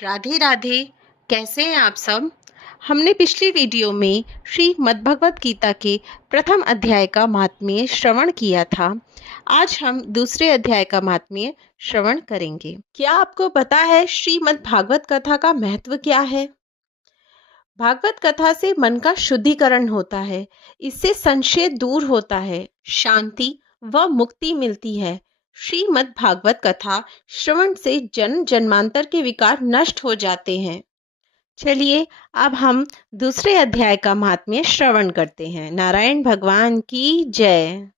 राधे राधे। कैसे हैं आप सब। हमने पिछली वीडियो में श्रीमद् भगवत गीता के प्रथम अध्याय का महात्म्य श्रवण किया था। आज हम दूसरे अध्याय का महात्म्य श्रवण करेंगे। क्या आपको पता है श्रीमद् भागवत कथा का महत्व क्या है? भागवत कथा से मन का शुद्धिकरण होता है, इससे संशय दूर होता है, शांति व मुक्ति मिलती है। श्रीमद् भागवत कथा श्रवण से जन्म जन्मांतर के विकार नष्ट हो जाते हैं। चलिए अब हम दूसरे अध्याय का महात्म्य श्रवण करते हैं। नारायण भगवान की जय।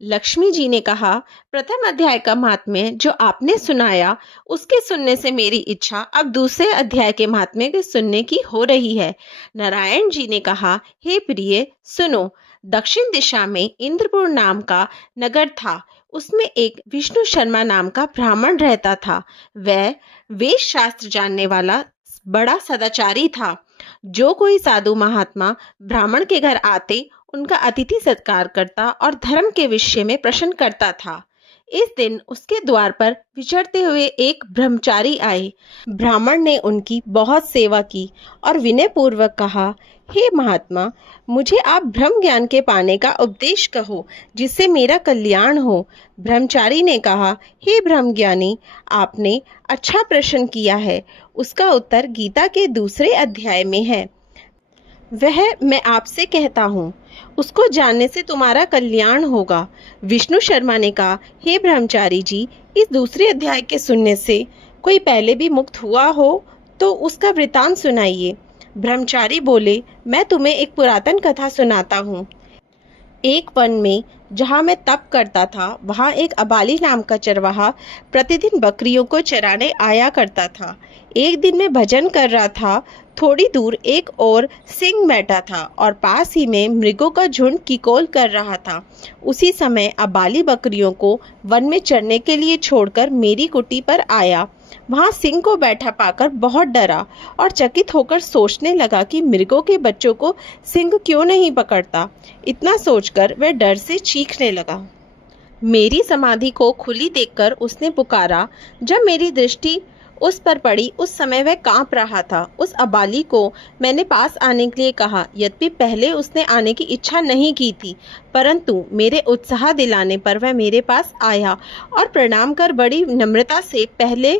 लक्ष्मी जी ने कहा, प्रथम अध्याय का महात्म्य जो आपने सुनाया उसके सुनने से मेरी इच्छा अब दूसरे अध्याय के महात्म्य के सुनने की हो रही है। नारायण जी ने कहा, हे प्रिय सुनो। दक्षिण दिशा में इंद्रपुर नाम का नगर था। उसमें एक विष्णु शर्मा नाम का ब्राह्मण रहता था। वह वेद शास्त्र जानने वाला बड़ा सदाचारी था। जो कोई साधु महात्मा ब्राह्मण के घर आते उनका अतिथि सत्कार करता और धर्म के विषय में प्रश्न करता था। इस दिन उसके द्वार पर विचरते हुए एक ब्रह्मचारी आए। ब्राह्मण ने उनकी बहुत सेवा की और विनय पूर्वक कहा, हे महात्मा, मुझे आप ब्रह्म ज्ञान के पाने का उपदेश कहो जिससे मेरा कल्याण हो। ब्रह्मचारी ने कहा, हे ब्रह्म ज्ञानी, आपने अच्छा प्रश्न किया है। उसका उत्तर गीता के दूसरे अध्याय में है। वह मैं आपसे कहता हूँ, उसको जानने से तुम्हारा कल्याण होगा। विष्णु शर्मा ने कहा, हे ब्रह्मचारी जी, इस दूसरे अध्याय के सुनने से कोई पहले भी मुक्त हुआ हो तो उसका वृतांत सुनाइए। ब्रह्मचारी बोले, मैं तुम्हें एक पुरातन कथा सुनाता हूँ। एक वन में जहाँ मैं तप करता था, वहाँ एक अबाली नाम का चरवाहा प्रतिदिन बकरियों को चराने आया करता था। एक दिन मैं भजन कर रहा था। थोड़ी दूर एक और सिंह बैठा था और पास ही में मृगों का झुंड किकोल कर रहा था। उसी समय अबाली बकरियों को वन में चरने के लिए छोड़कर मेरी कुटी पर आया। वहाँ सिंह को बैठा पाकर बहुत डरा और चकित होकर सोचने लगा कि मृगों के बच्चों को सिंह क्यों नहीं पकड़ता। इतना सोचकर वह डर से चीखने लगा। मेरी समाधि को खुली देखकर उसने पुकारा। जब मेरी दृष्टि उस पर पड़ी उस समय वह कांप रहा था। उस अबाली को मैंने पास आने के लिए कहा। यद्यपि पहले उसने आने की इच्छा नहीं की थी, परंतु मेरे उत्साह दिलाने पर वह मेरे पास आया और प्रणाम कर बड़ी नम्रता से पहले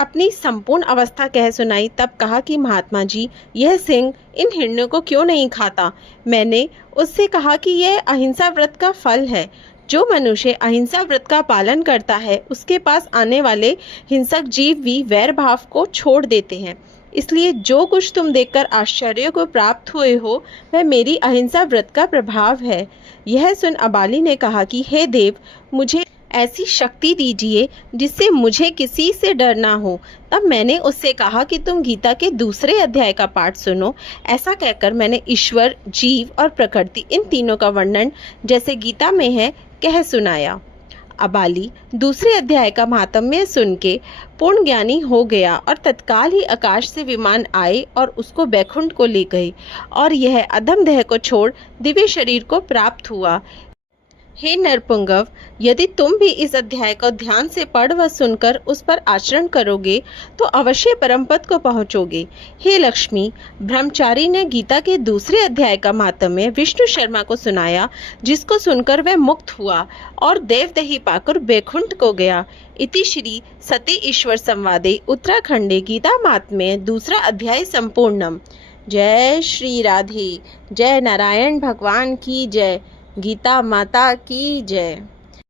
अपनी संपूर्ण अवस्था कह सुनाई। तब कहा कि महात्मा जी, यह सिंह इन हिरणों को क्यों नहीं खाता। मैंने उससे कहा कि यह अहिंसा व्रत का फल है। जो मनुष्य अहिंसा व्रत का पालन करता है उसके पास आने वाले हिंसक जीव भी वैर भाव को छोड़ देते हैं। इसलिए जो कुछ तुम देखकर आश्चर्य को प्राप्त हुए हो वह मेरी अहिंसा व्रत का प्रभाव है। यह सुन अबाली ने कहा कि हे देव, मुझे ऐसी शक्ति दीजिए जिससे मुझे किसी से डर ना हो। तब मैंने उससे कहा कि तुम गीता के दूसरे अध्याय का पाठ सुनो। ऐसा कहकर मैंने ईश्वर, जीव और प्रकृति इन तीनों का वर्णन जैसे गीता में है कह सुनाया। अबाली दूसरे अध्याय का महात्म्य सुन के पूर्ण ज्ञानी हो गया और तत्काल ही आकाश से विमान आए और उसको बैकुंठ को ले गए और यह अधम देह को छोड़ दिव्य शरीर को प्राप्त हुआ। हे नरपुंगव, यदि तुम भी इस अध्याय को ध्यान से पढ़ व सुनकर उस पर आचरण करोगे तो अवश्य परम पद को पहुंचोगे। हे लक्ष्मी, ब्रह्मचारी ने गीता के दूसरे अध्याय का महात्म्य विष्णु शर्मा को सुनाया, जिसको सुनकर वह मुक्त हुआ और देवदही पाकर बैकुंठ को गया। इति श्री सती ईश्वर संवादे उत्तराखंडे गीता महात्म्य दूसरा अध्याय संपूर्णम। जय श्री राधे। जय नारायण भगवान की जय। गीता माता की जय।